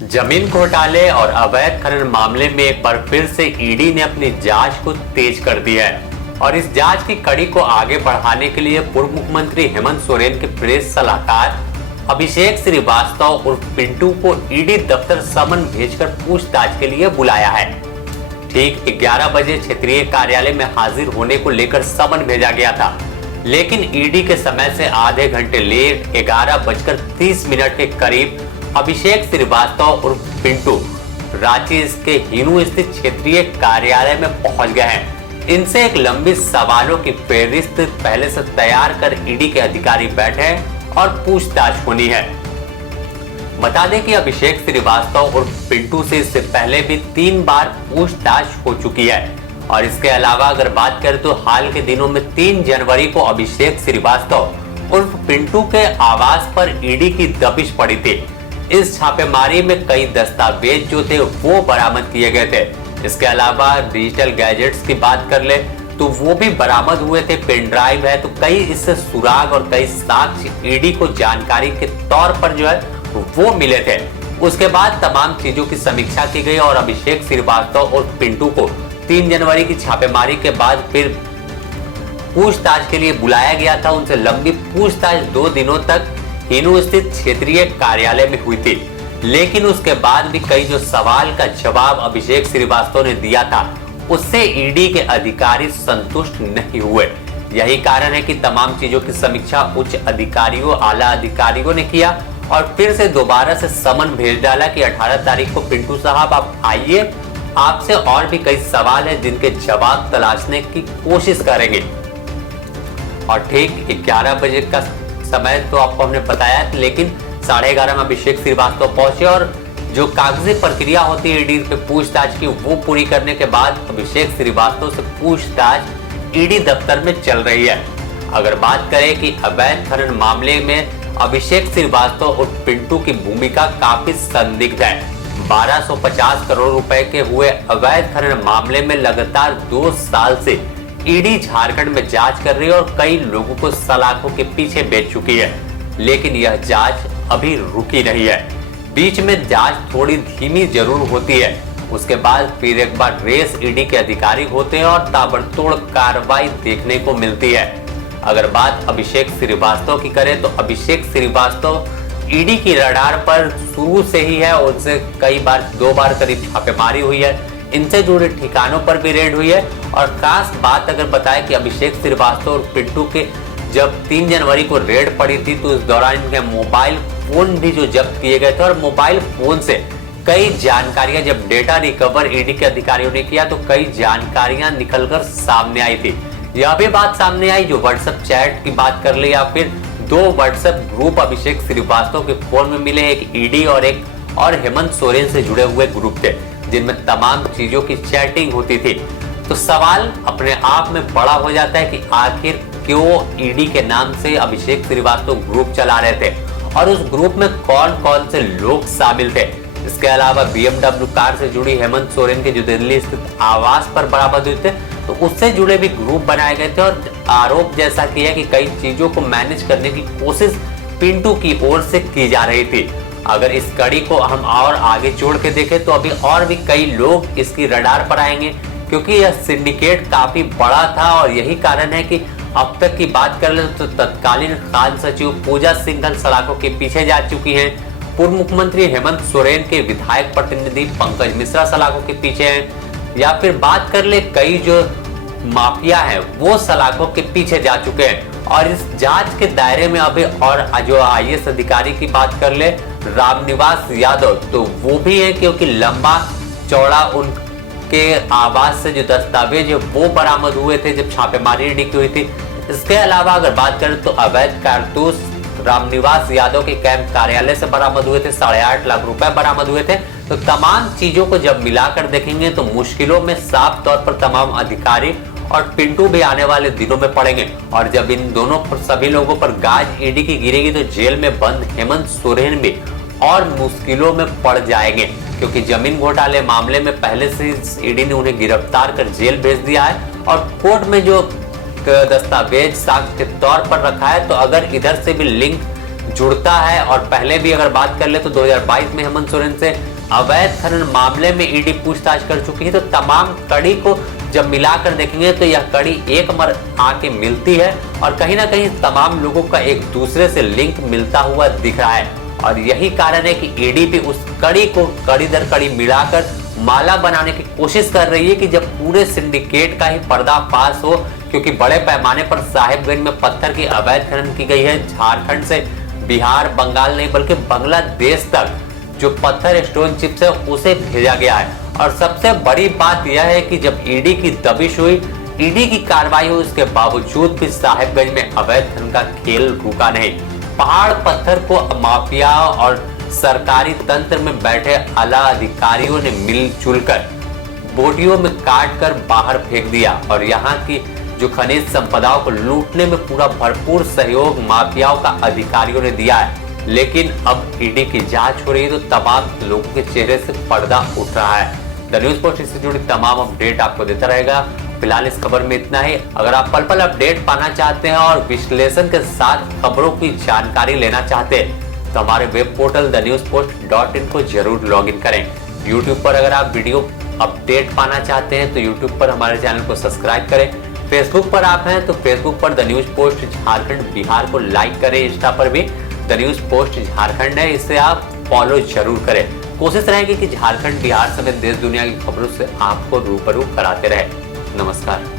जमीन घोटाले और अवैध खनन मामले में एक बार फिर से ईडी ने अपनी जांच को तेज कर दिया है और इस जांच की कड़ी को आगे बढ़ाने के लिए पूर्व मुख्यमंत्री हेमंत सोरेन के प्रेस सलाहकार अभिषेक श्रीवास्तव उर्फ पिंटू को ईडी दफ्तर समन भेजकर पूछताछ के लिए बुलाया है। ठीक 11 बजे क्षेत्रीय कार्यालय में हाजिर होने को लेकर समन भेजा गया था, लेकिन ईडी के समय से आधे घंटे लेट 11:30 के करीब अभिषेक श्रीवास्तव उर्फ पिंटू रांची के हिनू स्थित क्षेत्रीय कार्यालय में पहुंच गए हैं। इनसे एक लंबी सवालों की फेहरिस्त पहले से तैयार कर ईडी के अधिकारी बैठे हैं और पूछताछ होनी है। बता दें कि अभिषेक श्रीवास्तव उर्फ पिंटू से इससे पहले भी 3 बार पूछताछ हो चुकी है और इसके अलावा अगर बात करें तो हाल के दिनों में 3 जनवरी को अभिषेक श्रीवास्तव उर्फ पिंटू के आवास पर ईडी की दबिश पड़ी थी। इस छापेमारी में कई दस्तावेज जो थे वो बरामद किए गए थे। इसके अलावा डिजिटल गैजेट्स की बात कर ले तो वो भी बरामद हुए थे, पेन ड्राइव है, तो कई इससे सुराग और कई साक्ष्य ईडी को जानकारी के तौर पर जो है वो मिले थे। उसके बाद तमाम चीजों की समीक्षा की गई और अभिषेक श्रीवास्तव और पिंटू को 3 जनवरी की छापेमारी के बाद फिर पूछताछ के लिए बुलाया गया था। उनसे लंबी पूछताछ 2 दिनों तक हिनू स्थित क्षेत्रीय कार्यालय में हुई थी, लेकिन उसके बाद भी कई जो सवाल का जवाब अभिषेक श्रीवास्तव ने दिया था उससे ईडी के अधिकारी संतुष्ट नहीं हुए। यही कारण है कि तमाम चीजों की समीक्षा उच्च अधिकारियों, आला अधिकारियों ने किया और फिर से दोबारा से समन भेज डाला कि 18 तारीख को पिंटू साहब आप आइए, आपसे और भी कई सवाल हैं जिनके जवाब तलाशने की कोशिश करेंगे। और ठीक 11 बजे का समय तो आपको हमने बताया, लेकिन 11:30 में अभिषेक श्रीवास्तव पहुंचे और जो कागजी प्रक्रिया होती है ईडी पे पूछताछ की वो पूरी करने के बाद अभिषेक श्रीवास्तव से पूछताछ ईडी दफ्तर में चल रही है। अगर बात करें कि अवैध खनन मामले में अभिषेक श्रीवास्तव और पिंटू की भूमिका काफी संदिग्ध है। 1250 करोड़ रुपए के हुए अवैध खनन मामले में लगातार 2 साल से ईडी झारखंड में जांच कर रही है और कई लोगों को सलाखों के पीछे बेच चुकी है, लेकिन यह जांच अभी रुकी नहीं है। बीच में जांच थोड़ी धीमी जरूर होती है, उसके बाद फिर एक बार रेस ईडी के अधिकारी होते हैं और ताबड़तोड़ कार्रवाई देखने को मिलती है। अगर बात अभिषेक श्रीवास्तव की करें तो अभिषेक श्रीवास्तव ईडी की रडार पर शुरू से ही है। उनसे कई बार 2 बार करीब छापेमारी हुई है, इनसे जुड़े ठिकानों पर भी रेड हुई है। और खास बात अगर बताएं कि अभिषेक श्रीवास्तव और पिंटू के जब 3 जनवरी को रेड पड़ी थी तो इस दौरान इनके मोबाइल फोन भी जो जब्त किए गए थे और मोबाइल फोन से कई जानकारियां, जब डेटा रिकवर ईडी के अधिकारियों ने किया तो कई जानकारियां निकलकर सामने आई थी। यह भी बात सामने आई जो व्हाट्सएप चैट की बात कर ले या फिर 2 व्हाट्सएप ग्रुप अभिषेक श्रीवास्तव के फोन में मिले, एक ईडी और एक हेमंत सोरेन से जुड़े हुए ग्रुप थे जिनमें तमाम चीजों की चैटिंग होती थी। तो सवाल अपने आप में बड़ा हो जाता है कि आखिर क्यों ईडी के नाम से अभिषेक श्रीवास्तव ग्रुप चला रहे थे और उस ग्रुप में कौन कौन से लोग शामिल थे। इसके अलावा BMW कार से जुड़ी हेमंत सोरेन के जो दिल्ली स्थित आवास पर बरामद हुए थे तो उससे जुड़े भी ग्रुप बनाए गए थे और आरोप जैसा किया कि कई चीजों को मैनेज करने की कोशिश पिंटू की ओर से की जा रही थी। अगर इस कड़ी को हम और आगे जोड़ के देखें तो अभी और भी कई लोग इसकी रडार पर आएंगे, क्योंकि यह सिंडिकेट काफी बड़ा था और यही कारण है कि अब तक की बात कर ले तो तत्कालीन खान सचिव पूजा सिंघल सलाखों के पीछे जा चुकी हैं। पूर्व मुख्यमंत्री हेमंत सोरेन के विधायक प्रतिनिधि पंकज मिश्रा सलाखों के पीछे हैं, या फिर बात कर ले कई जो माफिया हैं वो सलाखों के पीछे जा चुके हैं। और इस जांच के दायरे में अभी और जो IAS अधिकारी की बात कर ले रामनिवास यादव, तो वो भी है क्योंकि लंबा चौड़ा उनके आवास से जो दस्तावेज है वो बरामद हुए थे जब छापेमारी ईडी की हुई थी। इसके अलावा अगर बात करें तो अवैध कारतूस रामनिवास यादव के कैंप कार्यालय से बरामद हुए थे, 8.5 लाख रुपए बरामद हुए थे। तो तमाम चीजों को जब मिलाकर देखेंगे तो मुश्किलों में साफ तौर पर तमाम अधिकारी और पिंटू भी आने वाले दिनों में पड़ेंगे। और जब इन दोनों पर सभी लोगों पर गाज ईडी की गिरेगी तो जेल में बंद हेमंत सोरेन भी और मुश्किलों में पड़ जाएंगे, क्योंकि जमीन घोटाले मामले में पहले से ईडी ने उन्हें गिरफ्तार कर जेल भेज दिया है और कोर्ट में जो दस्तावेज साक्ष्य के तौर पर रखा है। तो अगर इधर से भी लिंक जुड़ता है। और पहले भी अगर बात कर ले तो 2022 में हेमंत सोरेन से अवैध खनन मामले में ईडी पूछताछ कर चुकी है। तो तमाम कड़ी को जब मिलाकर देखेंगे तो यह कड़ी एक मर आके मिलती है और कहीं ना कहीं तमाम लोगों का एक दूसरे से लिंक मिलता हुआ दिख रहा है। और यही कारण है कि ईडी भी उस कड़ी को कड़ी दर कड़ी मिलाकर माला बनाने की कोशिश कर रही है कि जब पूरे सिंडिकेट का ही पर्दाफाश हो, क्योंकि बड़े पैमाने पर साहिबगंज में पत्थर की अवैध खनन की गई है। झारखंड से बिहार, बंगाल नहीं बल्कि बांग्लादेश तक जो पत्थर स्टोन चिप्स है उसे भेजा गया है। और सबसे बड़ी बात यह है कि जब ईडी की दबिश हुई, ईडी की कार्रवाई हुई, उसके बावजूद भी साहिबगंज में अवैध खनन का खेल रुका नहीं। पहाड़ पत्थर को माफिया और सरकारी तंत्र में बैठे आला अधिकारियों ने मिलजुल कर बोटियों में काट कर बाहर फेंक दिया और यहाँ की जो खनिज संपदाओं को लूटने में पूरा भरपूर सहयोग माफियाओं का अधिकारियों ने दिया है। लेकिन अब ईडी की जांच हो रही है तो तमाम लोगों के चेहरे से पर्दा उठ रहा है। द न्यूज पोस्ट से जुड़ी तमाम अपडेट आपको देता रहेगा। फिलहाल इस खबर में इतना ही। अगर आप पल पल अपडेट पाना चाहते हैं और विश्लेषण के साथ खबरों की जानकारी लेना चाहते हैं तो हमारे वेब पोर्टल thenewspost.in को जरूर लॉग इन करें। यूट्यूब पर अगर आप वीडियो अपडेट पाना चाहते हैं तो यूट्यूब पर हमारे चैनल को सब्सक्राइब करें। फेसबुक पर आप हैं तो फेसबुक पर the news post Jharkhand Bihar को लाइक करें। इंस्टा पर भी द न्यूज पोस्ट झारखंड है, इसे आप फॉलो जरूर करें। कोशिश रहेगी कि झारखंड बिहार समेत देश दुनिया की खबरों से आपको रूबरू कराते रहे। नमस्कार।